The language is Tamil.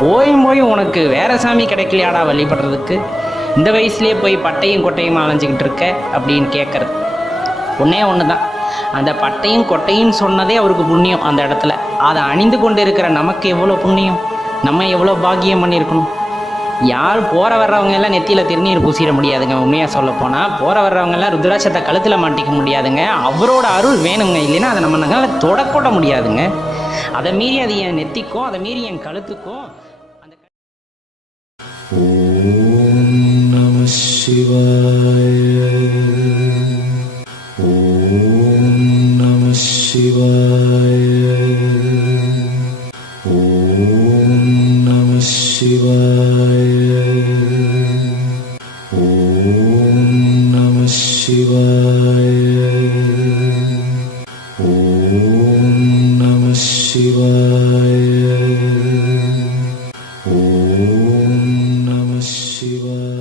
போய் உனக்கு வேற சாமி கிடைக்கலையாடா வழிபடுறதுக்கு? இந்த வயசுலேயே போய் பட்டையும் கொட்டையும் அலைஞ்சிக்கிட்டு இருக்க அப்படின்னு கேட்குறது. ஒன்றே ஒன்று தான், அந்த பட்டையும் கொட்டையும் சொன்னதே அவருக்கு புண்ணியம். அந்த இடத்துல அதை அணிந்து கொண்டு இருக்கிற நமக்கு எவ்வளோ புண்ணியம், நம்ம எவ்வளோ பாக்கியம் பண்ணியிருக்கணும். யார் போகிற வர்றவங்க எல்லாம் நெத்தியில் திருநீர் பூசிட முடியாதுங்க. உண்மையாக சொல்ல போனால் போகிற வர்றவங்க எல்லாம் ருத்ராட்சத்தை கழுத்தில் மாட்டிக்க முடியாதுங்க. அவரோட அருள் வேணுங்க, இல்லைன்னா அதை நம்ம நகல தொடக்கூட முடியாதுங்க. அதை மீறி அது என் நெத்திக்கும், அதை மீறி என் கழுத்துக்கும் அந்த ஓம் நம சிவாய. ஓம் நம சிவாய. ஓம் நம சிவாய. ஓம் நம சிவாய. ஓம் நம சிவாய. ஓம் நம சிவாய.